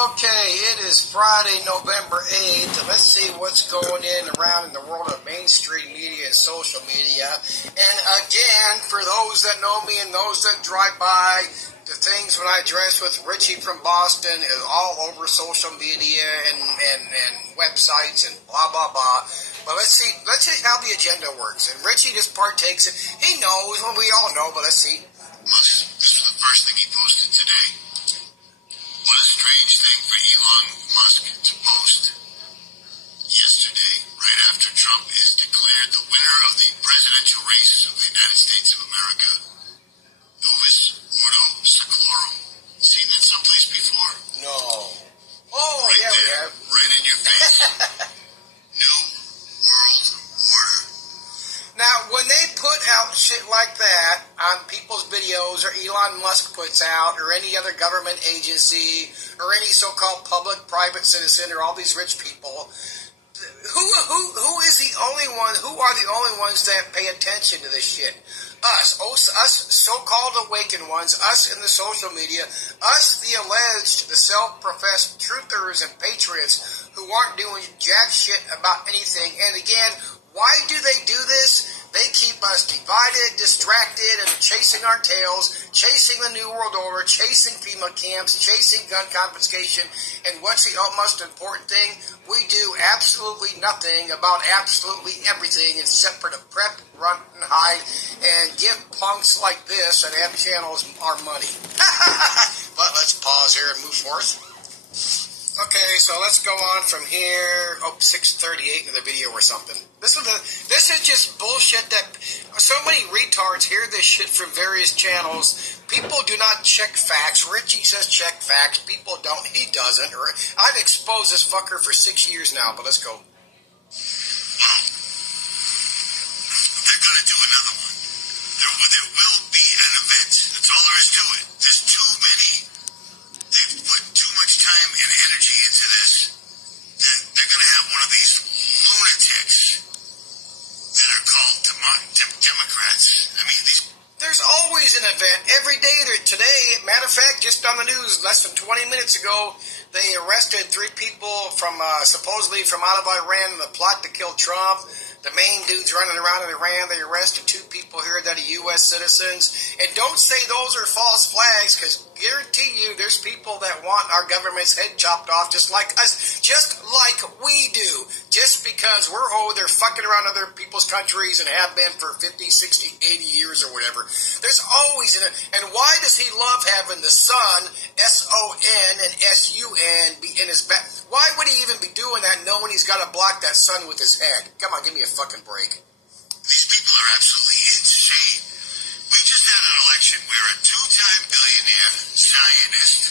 Okay, it is Friday, November 8th, and let's see what's going around in the world of mainstream media and social media. And again, for those that know me and those that drive by, the things when I dress with Richie from Boston is all over social media and websites and blah, blah, blah. But let's see how the agenda works. And Richie just partakes it. He knows, well, we all know, but let's see. This was the first thing he posted today. What a strange thing for Elon Musk to post yesterday, right after Trump is declared the winner of the presidential race of the United States of America. Novus Ordo Seclorum. Seen that someplace before? No. Oh, right yeah, there, we have. Right in your face. New World Order. Now, when they put out shit like that on people's videos, or Elon Musk puts out, or any other government agency, or any so-called public-private citizen, or all these rich people, who is the only one? Who are the only ones that pay attention to this shit? Us so-called awakened ones, us in the social media, us the alleged, the self-professed truthers and patriots who aren't doing jack shit about anything. And again, why do they do this? They keep us divided, distracted, and chasing our tails, chasing the New World Order, chasing FEMA camps, chasing gun confiscation. And what's the most important thing? We do absolutely nothing about absolutely everything except for to prep, run, and hide, and give punks like this that have channels our money. But let's pause here and move forth. Okay, so let's go on from here. 6:38 in the video or something. This is just bullshit that so many retards hear this shit from various channels. People do not check facts. Richie says check facts. People don't. He doesn't. I've exposed this fucker for 6 years now, but let's go. Well, they're going to do another one. There will be an event. That's all there is to it. There's too many. They've put too much time and energy into this. They're going to have one of these lunatics that are called Democrats. I mean, there's always an event. Every day. Today, matter of fact, just on the news, less than 20 minutes ago, they arrested 3 people from supposedly from out of Iran in the plot to kill Trump. The main dude's running around in Iran. They arrested 2 people here that are U.S. citizens. And don't say those are false flags, because guarantee you there's people that want our government's head chopped off just like us, just like we do. Just because they're fucking around other people's countries and have been for 50, 60, 80 years or whatever. There's always and why does he love having the sun, S-O-N and S-U-N, be in his back? Why would he even be doing that knowing he's got to block that sun with his head? Come on, give me a fucking break. These people are absolutely insane. We just had an election where a 2-time billionaire, Zionist,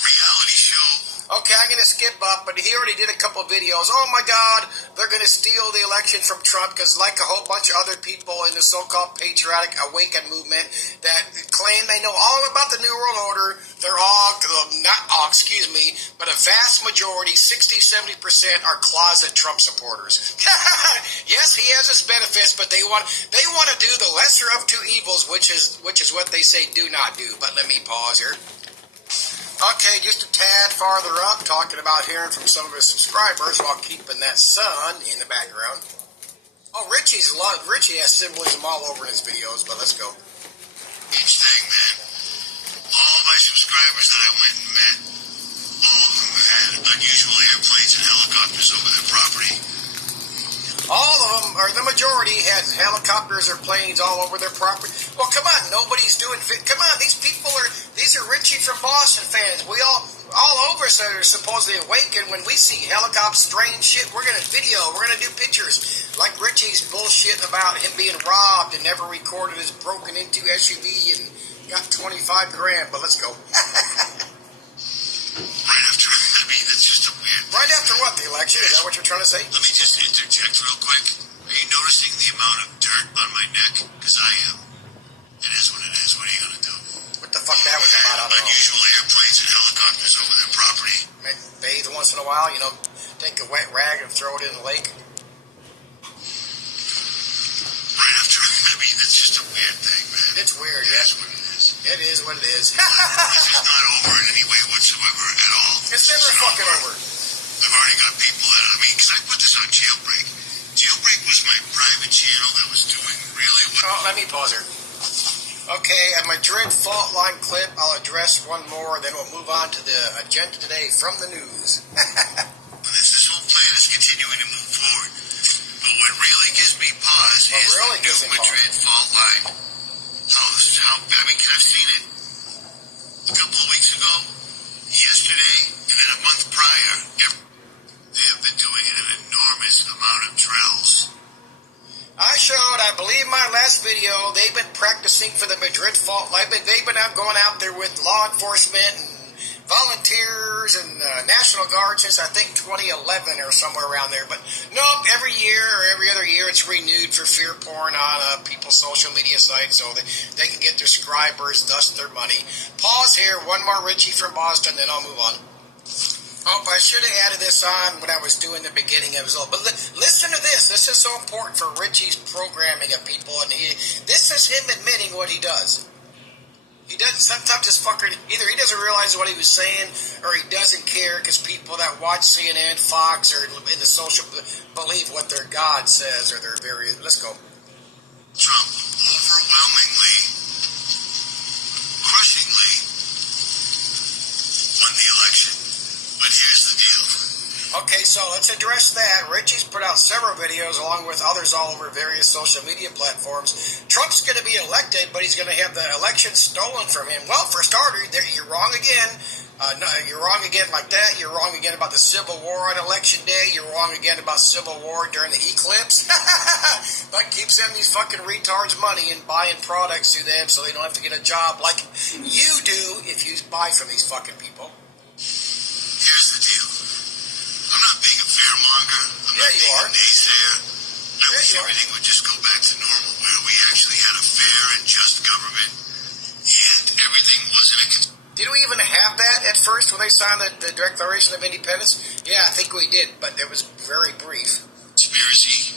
reality show. Okay, I'm going to skip up, but he already did a couple of videos. Oh my God, they're going to steal the election from Trump because like a whole bunch of other people in the so-called patriotic awakened movement that claim they know all about the New World Order, they're all, not all, excuse me, but a vast majority, 60-70% are closet Trump supporters. Yes, he has his benefits, but they want to do the lesser of 2 evils, which is what they say do not do. But let me pause here. Okay, just a tad farther up, talking about hearing from some of his subscribers while keeping that sun in the background. Oh, Richie has symbolism all over in his videos, but let's go. Each thing, man. All my subscribers that I went and met, all of them had unusual airplanes and helicopters over their property. All of them, or the majority, had helicopters or planes all over their property. Well, come on, nobody's doing fit. Come on, these are Richie from Boston fans. We all over us are supposedly awakened. When we see helicopters, strange shit, we're going to video, we're going to do pictures. Like Richie's bullshit about him being robbed and never recorded his broken into SUV and got 25 grand, but let's go. Right after, I mean, that's just a weird thing. Right after what, the election? Is that what you're trying to say? Let me just interject real quick. Are you noticing the amount of dirt on my neck? Because I am. It is what it is. What are you going to do? What the fuck that was about? I don't know. Unusual airplanes and helicopters over their property. Bathe once in a while, take a wet rag and throw it in the lake. Right after, I mean, that's just a weird thing, man. It's weird, yeah. It is what it is. It is what it is. This is not over in any way whatsoever at all. let me pause here. Okay, a Madrid fault line clip. I'll address one more, then we'll move on to the agenda today from the news. This whole plan is continuing to move forward. But what really gives me pause is really the new Madrid fault line. I've seen it a couple of weeks ago, yesterday, and then a month prior. They have been doing an enormous amount of drills. I showed, I believe my last video, they've been practicing for the Madrid fault line. They've been out going out there with law enforcement and volunteers and National Guard since I think 2011 or somewhere around there. But nope, every year or every other year it's renewed for fear porn on people's social media sites so they can get their subscribers, thus their money. Pause here, one more Richie from Boston, then I'll move on. Oh, I should have added this on when I was doing the beginning of his old. But listen to this. This is so important for Richie's programming of people. And this is him admitting what he does. He doesn't, sometimes this fucker, either he doesn't realize what he was saying or he doesn't care because people that watch CNN, Fox, or in the social believe what their God says or their very, let's go. Trump overwhelmingly, crushingly won the election. But here's the deal. Okay, so let's address that. Richie's put out several videos along with others all over various social media platforms. Trump's going to be elected, but he's going to have the election stolen from him. Well, for starters, you're wrong again. No, you're wrong again like that. You're wrong again about the Civil War on Election Day. You're wrong again about Civil War during the eclipse. But keep sending these fucking retards money and buying products to them so they don't have to get a job like you do if you buy from these fucking people. Here's the deal. I'm not being a fearmonger. I'm not being a naysayer. I wish everything would just go back to normal, where we actually had a fair and just government, and everything wasn't a... Did we even have that at first when they signed the Declaration of Independence? Yeah, I think we did, but it was very brief. Conspiracy.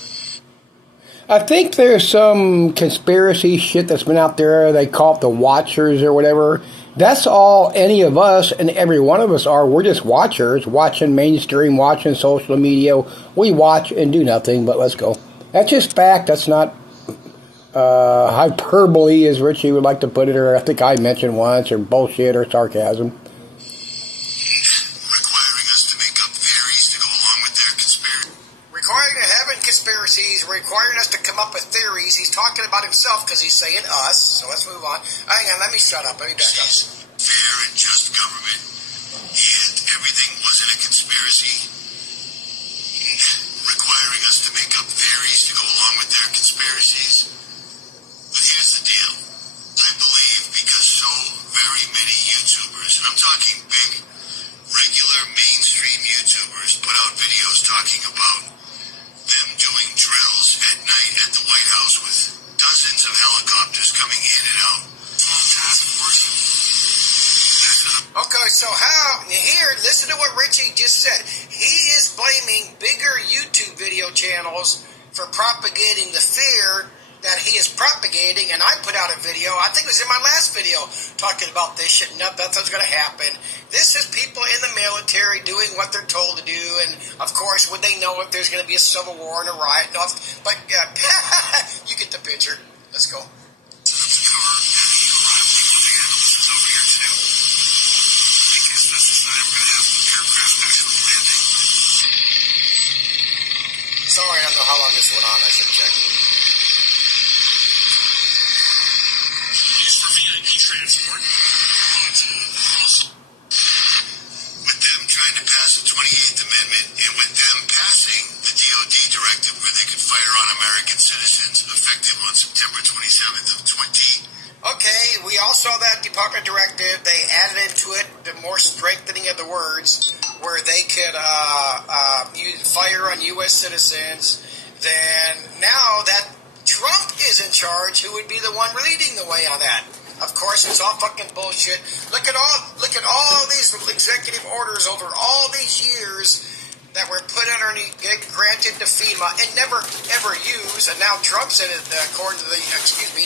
I think there's some conspiracy shit that's been out there. They call it the Watchers or whatever. That's all any of us and every one of us are. We're just watchers, watching mainstream, watching social media. We watch and do nothing, but let's go. That's just fact. That's not hyperbole, as Richie would like to put it, or I think I mentioned once, or bullshit or sarcasm. Requiring us to make up theories to go along with their conspiracy. Having conspiracies, requiring us to come up with theories. He's talking about himself because he's saying us. So let's move on. Hang on, let me shut up. Let me back up. Fair and just government, and everything wasn't a conspiracy. Requiring us to make up theories to go along with their conspiracies. But here's the deal. I believe because so very many YouTubers, and I'm talking big, regular mainstream YouTubers, put out videos talking about them doing drills at night at the White House with dozens of helicopters coming in and out. Task force. Okay, so how, here, listen to what Richie just said. He is blaming bigger YouTube video channels for propagating the fear that he is propagating, and I put out a video, I think it was in my last video, talking about this shit, nothing's going to happen. This is people in the military doing what they're told to do, and of course, would they know if there's going to be a civil war and a riot? No, but you get the picture. Let's go. Sorry, I don't know how long this went on. I should check. Used for VIP transport. With them trying to pass the 28th Amendment, and with them passing the DOD directive where they could fire on American citizens, effective on September 27th of 20. Okay, we all saw that department directive. They added into it the more strengthening of the words where they could fire on U.S. citizens. Then now that Trump is in charge, who would be the one leading the way on that? Of course, it's all fucking bullshit. Look at all these executive orders over all these years that were put underneath, granted to FEMA and never ever used. And now Trump's in it, according to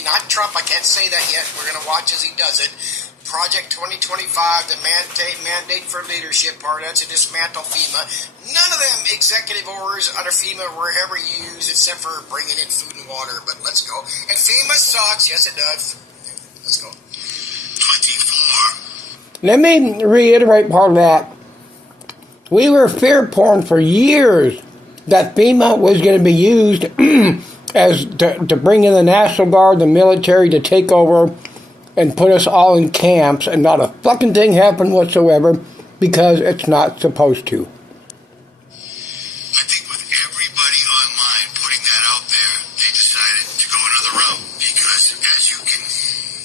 not Trump, I can't say that yet. We're going to watch as he does it. Project 2025, the mandate for leadership part, to dismantle FEMA. None of them executive orders under FEMA were ever used except for bringing in food and water. But let's go. And FEMA sucks. Yes, it does. Let's go. 24. Let me reiterate part of that. We were fear porn for years that FEMA was going to be used as to bring in the National Guard, the military, to take over and put us all in camps, and not a fucking thing happened whatsoever because it's not supposed to. I think with everybody online putting that out there, they decided to go another route because, as you can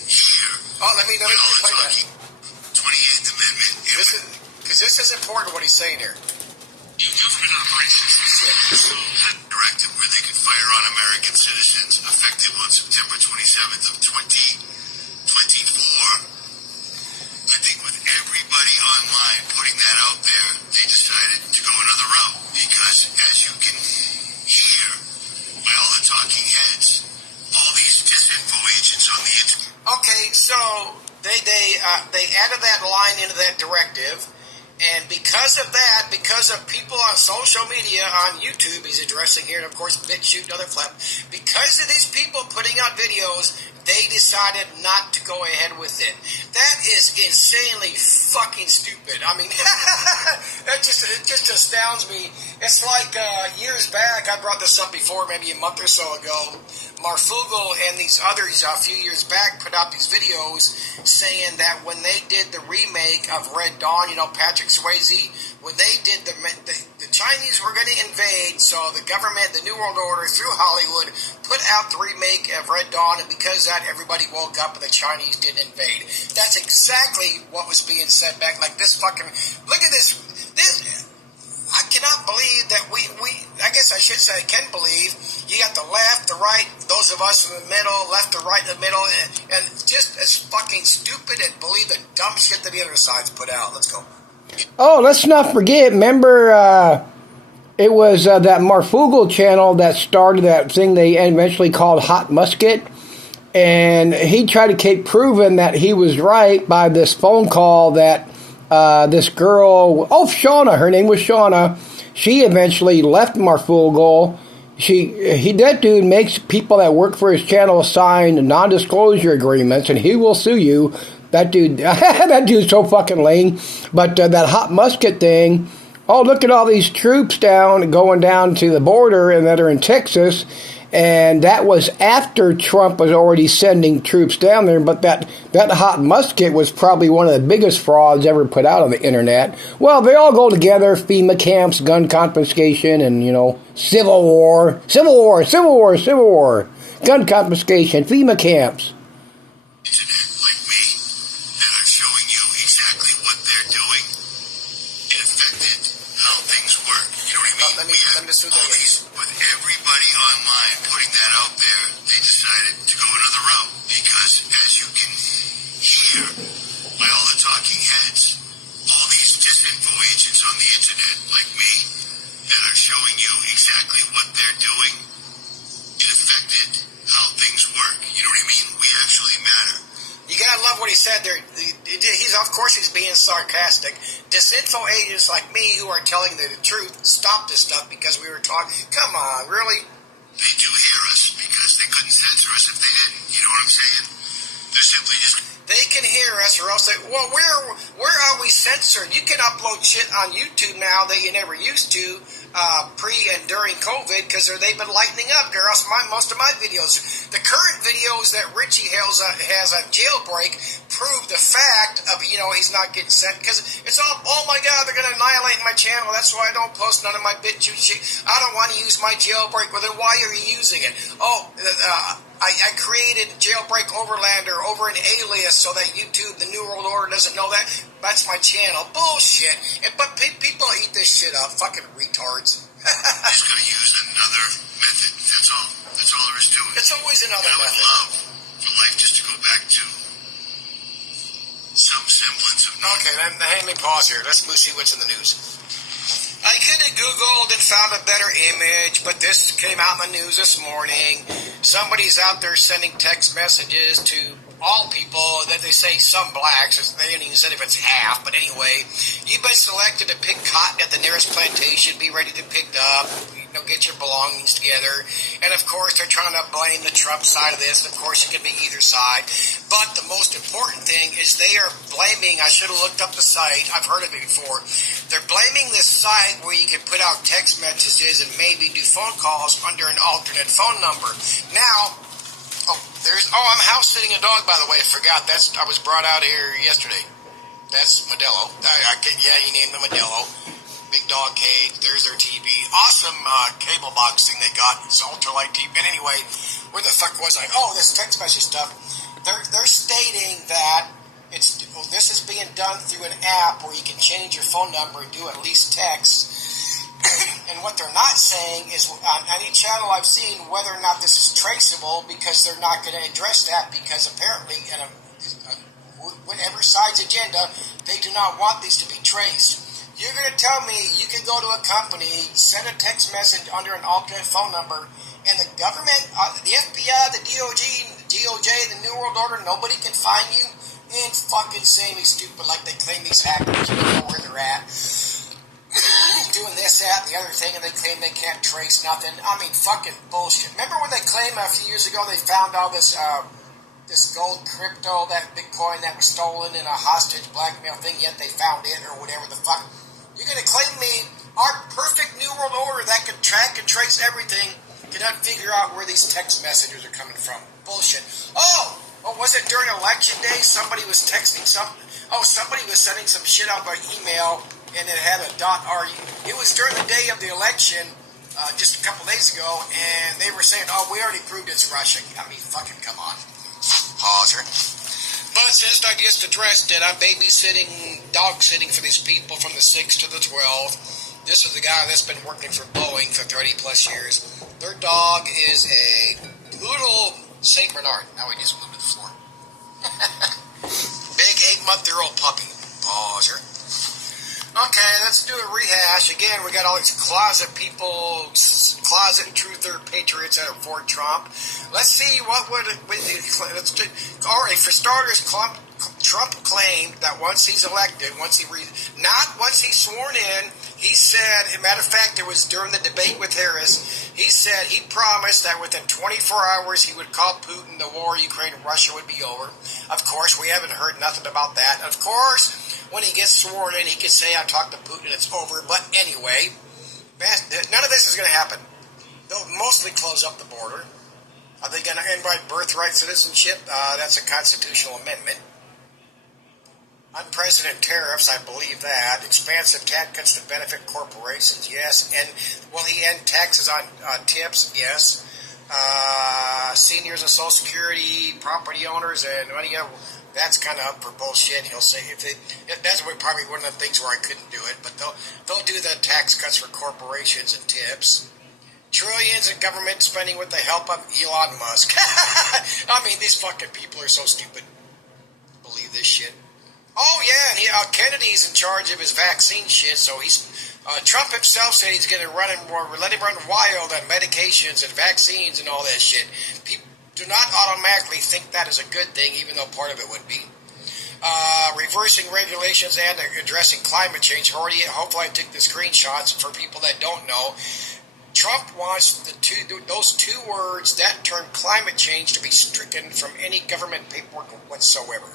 hear, let me when all the play that. talking, 28th Amendment, Because this is important what he's saying here. government operations directive where they could fire on American citizens effective on September 27th of 2024. I think with everybody online putting that out there, they decided to go another route because, as you can hear by all the talking heads, all these disinfo agents on the internet. Okay, so they added that line into that directive, and because of that, because of people on social media, on YouTube, he's addressing here, and of course, BitChute and other flap, because of these people putting out videos, they decided not to go ahead with it. That is insanely fucking stupid. I mean, it just astounds me. It's like years back, I brought this up before, maybe a month or so ago. Marfugel and these others a few years back put out these videos saying that when they did the remake of Red Dawn, Patrick Swayze, when they did the Chinese were going to invade, so the government, the New World Order, through Hollywood, put out the remake of Red Dawn, and because of that, everybody woke up and the Chinese didn't invade. That's exactly what was being said back, like this fucking, look at this, I cannot believe that I guess I should say I can believe, you got the left, the right, those of us in the middle, left to right in the middle, and just as fucking stupid and believe the dumb shit that the other side's put out. Let's go. Oh, let's not forget, remember, it was that Marfugel channel that started that thing they eventually called Hot Musket, and he tried to keep proving that he was right by this phone call that this girl, Shauna, her name was Shauna, she eventually left Marfugel. That dude makes people that work for his channel sign non-disclosure agreements, and he will sue you. That dude's so fucking lame. But that Hot Musket thing, look at all these troops going down to the border and that are in Texas. And that was after Trump was already sending troops down there. But that Hot Musket was probably one of the biggest frauds ever put out on the internet. Well, they all go together, FEMA camps, gun confiscation, and, civil war, gun confiscation, FEMA camps. Like me, that are showing you exactly what they're doing. It affected how things work. You know what I mean? Let me just do that again. With everybody online putting that out there, they decided to go another route because, as you can hear by all the talking heads, all these disinfo agents on the internet, like me, that are showing you exactly what they're doing, it affected how things work. You know what I mean? We actually matter. You gotta love what he said there. He's being sarcastic. Disinfo agents like me who are telling the truth, stop this stuff because we were talking. Come on, really? They do hear us because they couldn't censor us if they didn't. You know what I'm saying? They're simply just... They can hear us or else where are we censored? You can upload shit on YouTube now that you never used to pre and during COVID because they've been lightening up. Or else most of my videos, the current videos that Richie has a jailbreak prove the fact of, he's not getting sent because it's all, oh my God, they're going to annihilate my channel. That's why I don't post none of my BitChute shit. I don't want to use my jailbreak. Well, then why are you using it? I created Jailbreak Overlander over an alias so that YouTube, the New World Order, doesn't know that. That's my channel. Bullshit. But people eat this shit up. Fucking retards. Just gonna use another method. That's all. That's all there is to it. It's always another I would method. love for life just to go back to some semblance of... Okay, let me pause here. Let's see what's in the news. I could have Googled and found a better image, but this came out in the news this morning. Somebody's out there sending text messages to all people, that they say some blacks, they didn't even say if it's half, but anyway, you've been selected to pick cotton at the nearest plantation, be ready to pick up, get your belongings together, and of course they're trying to blame the Trump side of this, and of course it could be either side, but the most important thing is they are blaming, I should have looked up the site, I've heard of it before, they're blaming this site where you can put out text messages and maybe do phone calls under an alternate phone number. Now, I'm house sitting a dog, by the way. I forgot. I was brought out here yesterday. That's Modelo. He named him Modelo. Big dog cage. There's their TV. Awesome cable box thing they got. It's ultralight TV. But anyway, where the fuck was I? Oh, this text message stuff. They're stating that this is being done through an app where you can change your phone number and do at least text. And what they're not saying is, on any channel I've seen, whether or not this is traceable, because they're not going to address that, because apparently, whatever side's agenda, they do not want these to be traced. You're going to tell me you can go to a company, send a text message under an alternate phone number, and the government, the FBI, the DOJ, the New World Order, nobody can find you? And fucking say me stupid like they claim these hackers, you don't know where they're at. Doing this, that, the other thing, and they claim they can't trace nothing. I mean, fucking bullshit. Remember when they claimed a few years ago they found all this gold crypto, that Bitcoin that was stolen in a hostage blackmail thing, yet they found it, or whatever the fuck? You're going to claim me our perfect New World Order that could track and trace everything cannot figure out where these text messages are coming from? Bullshit. Oh, was it during election day somebody was texting something? Oh, somebody was sending some shit out by email, and it had a .ru. It was during the day of the election, just a couple days ago, and they were saying, oh, we already proved it's Russia. I mean, fucking come on. Pause her. But since I just addressed it, I'm babysitting, dog sitting for these people from the 6 to the 12. This is the guy that's been working for Boeing for 30 plus years. Their dog is a poodle St. Bernard. Now he just moved to the floor. Big 8-month-old puppy. Pause her. Okay, let's do a rehash. Again, we got all these closet people, closet truther patriots that are for Trump. Let's see what let's do. All right, for starters, Trump claimed that once he's elected, not once he's sworn in, he said, as a matter of fact, it was during the debate with Harris, he said he promised that within 24 hours he would call Putin, the war Ukraine and Russia would be over. Of course, we haven't heard nothing about that. Of course, when he gets sworn in, he can say, I talked to Putin, it's over. But anyway, none of this is going to happen. They'll mostly close up the border. Are they going to invite birthright citizenship? That's a constitutional amendment. Unprecedented tariffs, I believe that. Expansive tax cuts to benefit corporations, yes. And will he end taxes on tips? Yes. Seniors and Social Security, property owners, and money. That's kind of up for bullshit. He'll say that's probably one of the things where I couldn't do it, but they'll do the tax cuts for corporations and tips. Trillions in government spending with the help of Elon Musk. I mean, these fucking people are so stupid. Believe this shit. Oh yeah, and Kennedy's in charge of his vaccine shit. So Trump himself said he's going to let him run wild on medications and vaccines and all that shit. People do not automatically think that is a good thing, even though part of it would be. Reversing regulations and addressing climate change. Hopefully I took the screenshots for people that don't know. Trump wants those two words, that term climate change, to be stricken from any government paperwork whatsoever.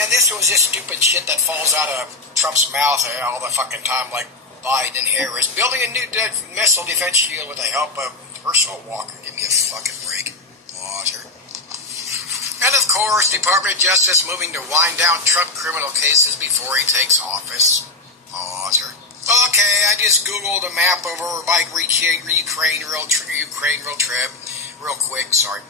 And this was just stupid shit that falls out of Trump's mouth all the fucking time, like Biden and Harris. Building a new missile defense shield with the help of Herschel Walker. Give me a fucking break. Water. And of course, Department of Justice moving to wind down Trump criminal cases before he takes office. Water. Okay, I just Googled a map over by Ukraine real trip. Real quick, sorry.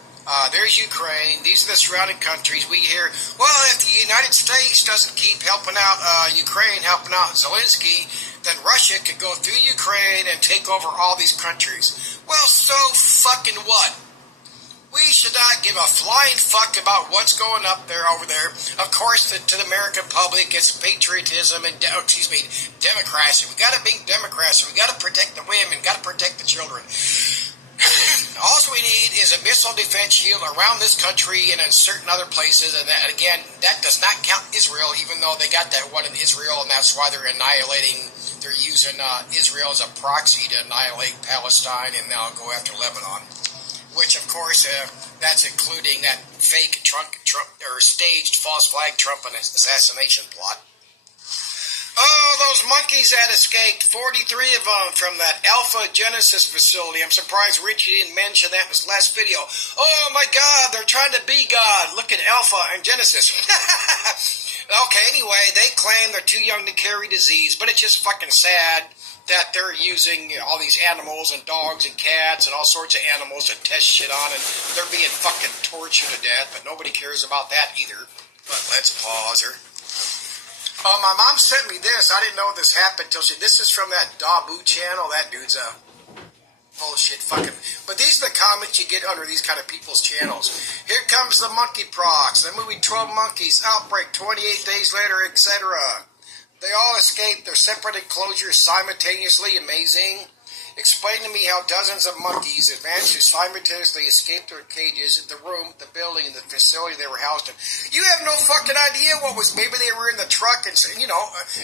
There's Ukraine. These are the surrounding countries. We hear, well, if the United States doesn't keep helping out Ukraine, helping out Zelensky, then Russia could go through Ukraine and take over all these countries. Well, so fucking what? We should not give a flying fuck about what's going up there over there. Of course, to the American public, it's patriotism and, democracy. We got to be democracy. We got to protect the women. Got to protect the children. All we need is a missile defense shield around this country and in certain other places. And that, again, that does not count Israel, even though they got that one in Israel, and that's why they're annihilating. They're using Israel as a proxy to annihilate Palestine and now go after Lebanon. Which, of course, that's including that fake Trump or staged false flag Trump assassination plot. Oh, those monkeys that escaped, 43 of them from that Alpha Genesis facility. I'm surprised Richie didn't mention that in his last video. Oh my God, they're trying to be God. Look at Alpha and Genesis. Okay, anyway, they claim they're too young to carry disease, but it's just fucking sad that they're using all these animals and dogs and cats and all sorts of animals to test shit on, and they're being fucking tortured to death, but nobody cares about that either. But let's pause her. Oh, my mom sent me this. I didn't know this happened till this is from that Dabu channel. That dude's a bullshit fucking. But these are the comments you get under these kind of people's channels. Here comes the monkeypox. The movie 12 Monkeys, outbreak 28 days later, etc. They all escaped their separate enclosures simultaneously. Amazing. Explain to me how dozens of monkeys advanced to simultaneously escape their cages in the room, the building, and the facility they were housed in. You have no fucking idea what was. Maybe they were in the truck and,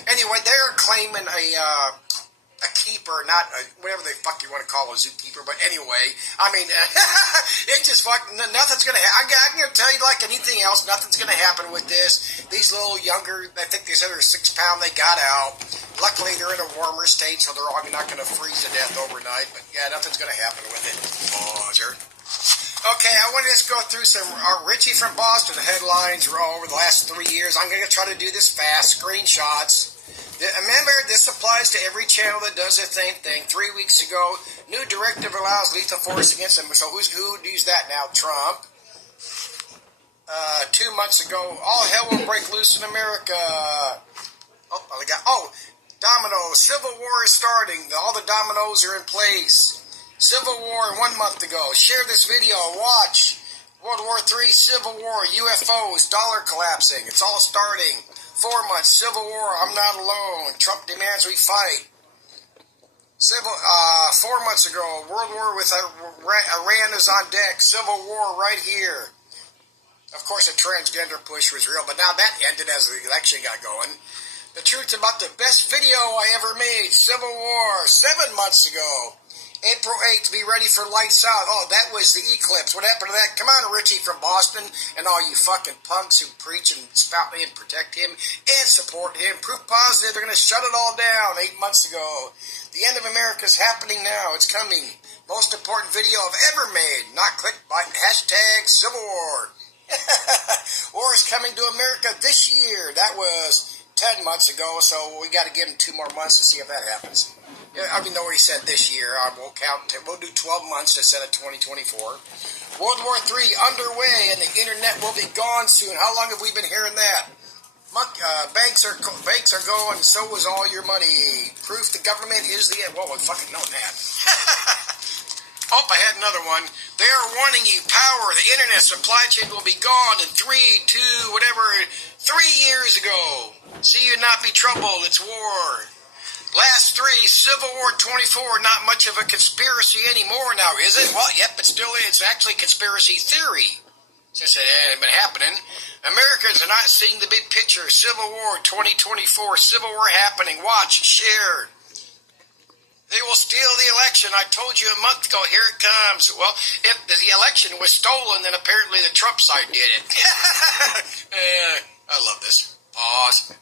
anyway, they're claiming a keeper, not whatever the fuck you want to call a zookeeper, but anyway, I mean, it just fucking, nothing's going to happen. I'm going to tell you like anything else, nothing's going to happen with this. These little younger, I think they said they're 6 pound, they got out. Luckily, they're in a warmer state, so they're all not going to freeze to death overnight, but yeah, nothing's going to happen with it. Pause. Okay, I want to just go through some Richie from Boston headlines over the last 3 years. I'm going to try to do this fast, screenshots. Remember, this applies to every channel that does the same thing. 3 weeks ago, new directive allows lethal force against them. So who used that now? Trump. 2 months ago, all hell will break loose in America. Dominoes. Civil war is starting. All the dominoes are in place. Civil war 1 month ago. Share this video. Watch. World War III, Civil War, UFOs, dollar collapsing. It's all starting. 4 months, Civil War, I'm not alone. Trump demands we fight. 4 months ago, World War with Iran is on deck. Civil War right here. Of course, the transgender push was real, but now that ended as the election got going. The truth about the best video I ever made, Civil War, 7 months ago. April 8th, be ready for lights out. Oh, that was the eclipse. What happened to that? Come on, Richie from Boston, and all you fucking punks who preach and spout me and protect him and support him. Proof positive, they're going to shut it all down 8 months ago. The end of America is happening now. It's coming. Most important video I've ever made. Not clicked by hashtag Civil War. War is coming to America this year. That was 10 months ago, so we got to give him 2 more months to see if that happens. I mean, know what he said this year. I won't count. We'll do 12 months instead of 2024. World War III underway, and the internet will be gone soon. How long have we been hearing that? Banks are going. So is all your money. Proof the government is the end. Well, we fucking know that. Oh, I had another one. They are warning you. Power. The internet supply chain will be gone in 3 years ago. See you not be troubled. It's war. Last 3, Civil War 24, not much of a conspiracy anymore now, is it? Well, yep, but still, it's actually conspiracy theory. Since it hadn't been happening. Americans are not seeing the big picture. Civil War 2024, Civil War happening. Watch, share. They will steal the election. I told you a month ago, here it comes. Well, if the election was stolen, then apparently the Trump side did it. I love this. Pause.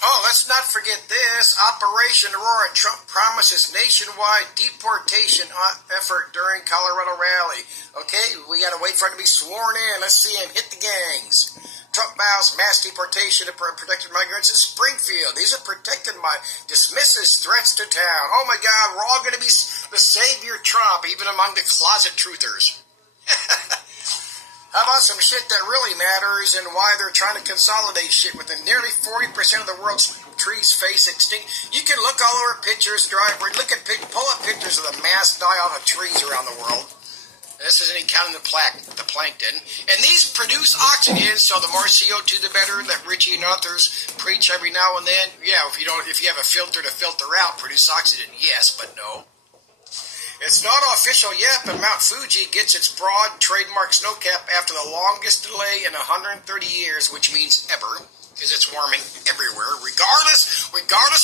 Oh, let's not forget this. Operation Aurora. Trump promises nationwide deportation effort during Colorado rally. Okay, we got to wait for him to be sworn in. Let's see him hit the gangs. Trump vows mass deportation of protected migrants in Springfield. These are protected by dismisses threats to town. Oh my God, we're all going to be the savior Trump, even among the closet truthers. How about some shit that really matters and why they're trying to consolidate shit with nearly 40% of the world's trees face extinct? You can look all over pictures, pull up pictures of the mass die-off of trees around the world. This isn't even counting the plankton. And these produce oxygen, so the more CO2 the better, that Richie and others preach every now and then. Yeah, if you have a filter to filter out, produce oxygen, yes, but no. It's not official yet, but Mount Fuji gets its broad trademark snowcap after the longest delay in 130 years, which means ever, because it's warming everywhere, regardless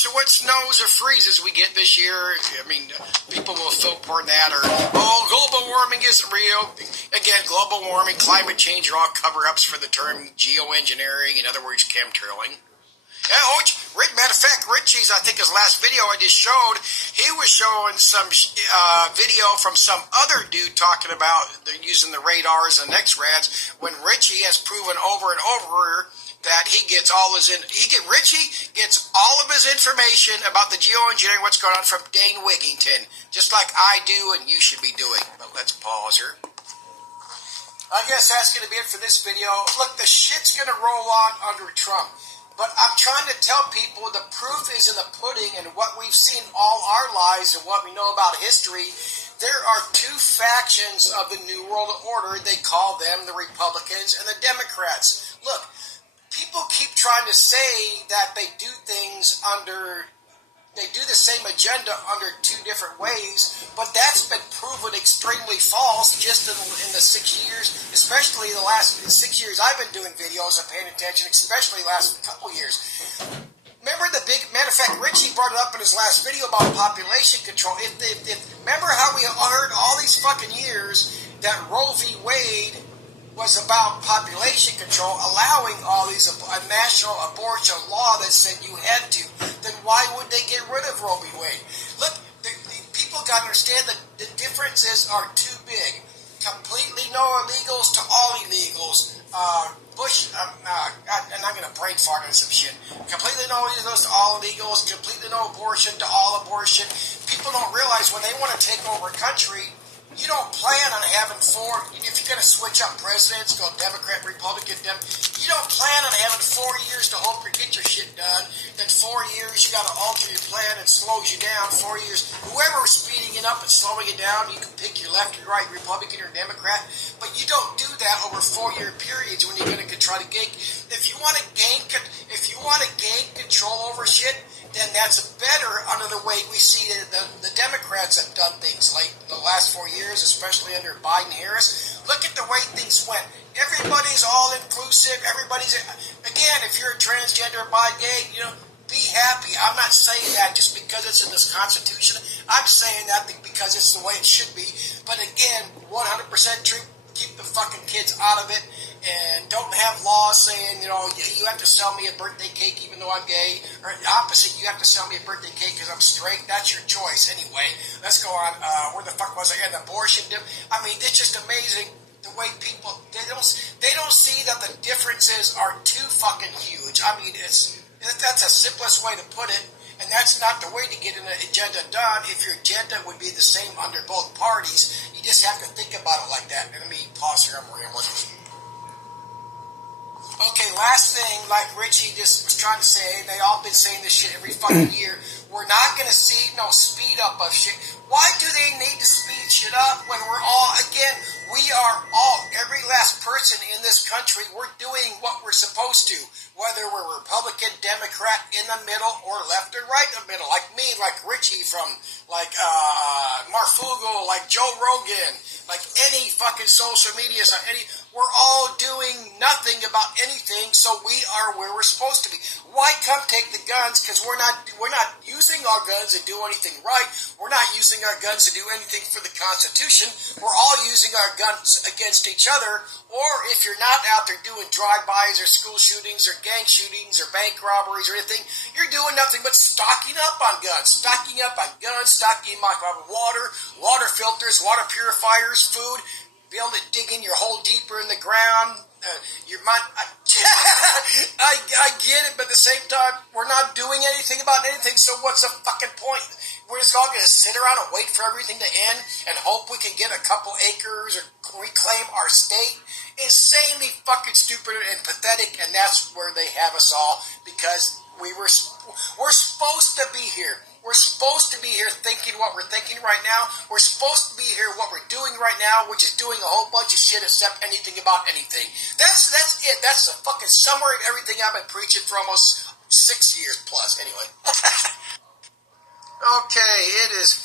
of what snows or freezes we get this year. I mean, people will film porn that, or, global warming isn't real. Again, global warming, climate change are all cover-ups for the term geoengineering, in other words, chemtrailing. Matter of fact, Richie's, I think his last video I just showed, he was showing some video from some other dude talking about using the radars and X-rads, when Richie has proven over and over that Richie gets all of his information about the geoengineering, what's going on, from Dane Wigington, just like I do and you should be doing. But let's pause here. I guess that's going to be it for this video. Look, the shit's going to roll on under Trump. But I'm trying to tell people the proof is in the pudding, and what we've seen all our lives and what we know about history. There are two factions of the New World Order. They call them the Republicans and the Democrats. Look, people keep trying to say that they do the same agenda under two different ways, but that's been proven extremely false just in the 6 years, especially the last 6 years I've been doing videos and paying attention, especially the last couple years. Remember matter of fact, Richie brought it up in his last video about population control. Remember how we heard all these fucking years that Roe v. Wade was about population control, allowing all these a national abortion law that said you had to, then why would they get rid of Roe v. Wade? Look, the people got to understand that the differences are too big. Completely no illegals to all illegals. And I'm going to brain fart on some shit. Completely no illegals to all illegals. Completely no abortion to all abortion. People don't realize when they want to take over a country, you don't plan on having if you're going to switch up presidents, go Democrat, Republican, you don't plan on having 4 years to hope to get your shit done. Then 4 years, you got to alter your plan and slows you down. 4 years, whoever's speeding it up and slowing it down, you can pick your left or right, Republican or Democrat. But you don't do that over 4-year periods when you're going to try to gain. If you want to gain control over shit, then that's better under the way we see the Democrats have done things like the last 4 years, especially under Biden-Harris. Look at the way things went. Everybody's all inclusive. Again, if you're a transgender or bi-gay, be happy. I'm not saying that just because it's in this Constitution. I'm saying that because it's the way it should be. But again, 100% true. Keep the fucking kids out of it, and don't have laws saying, you have to sell me a birthday cake even though I'm gay, or the opposite, you have to sell me a birthday cake because I'm straight. That's your choice. Anyway, let's go on. Where the fuck was I? And abortion. I mean, it's just amazing the way people, they don't see that the differences are too fucking huge. I mean, that's the simplest way to put it. And that's not the way to get an agenda done. If your agenda would be the same under both parties, you just have to think about it like that. And let me pause here. I'm rambling. Okay, last thing, like Richie just was trying to say, they all been saying this shit every fucking year. We're not going to see no speed up of shit. Why do they need to speed shit up when we're all, again, we are all, every last person in this country, we're doing what we're supposed to. Whether we're Republican, Democrat, in the middle, or left or right in the middle. Like me, like Richie from, like Marfugo, like Joe Rogan, like any fucking social media, we're all doing nothing about anything, so we are where we're supposed to be. Why come take the guns? Because we're not using our guns to do anything right. We're not using our guns to do anything for the Constitution. We're all using our guns against each other. Or if you're not out there doing drive-bys or school shootings or gang shootings or bank robberies or anything, you're doing nothing but stocking up on guns, stocking up on water filters, water purifiers, food, be able to dig in your hole deeper in the ground. I get it, but at the same time, we're not doing anything about anything, so what's the fucking point? We're just all going to sit around and wait for everything to end and hope we can get a couple acres or reclaim our state? Insanely fucking stupid and pathetic, and that's where they have us all, because we're supposed to be here. We're supposed to be here thinking what we're thinking right now. We're supposed to be here what we're doing right now, which is doing a whole bunch of shit except anything about anything. That's it. That's the fucking summary of everything I've been preaching for almost 6 years plus. Anyway. Okay, it is Friday.